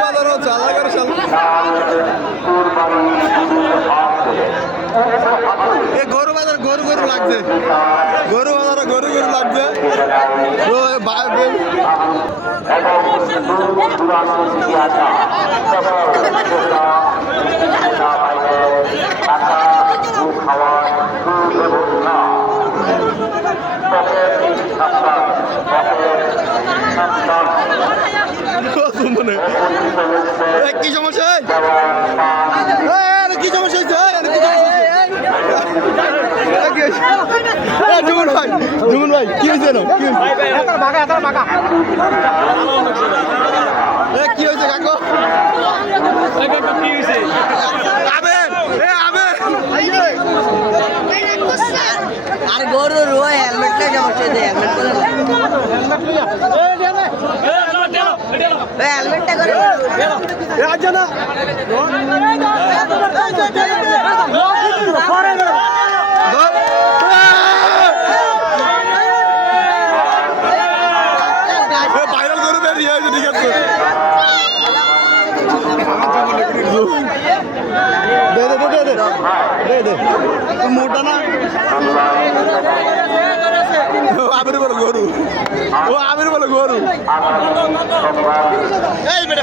বাজার হচ্ছে আল্লাহ করে গরু বাজার গরু গরু লাগছে গরু বাজারে গরু গরু লাগছে কি সমস্যা কি সমস্যা জুমন ভাই কি হয়েছে না কি হয়েছে কাকু কি হয়েছে আর গরু রোয় হেলমেটটা সমস্যা আছে হেলমেটটা করে না ভাইরাল করে বেরিয়ে হয়েছে ঠিক আছে মোটা না আবির বলো গরু ও আবির বলো গরু এই বেটা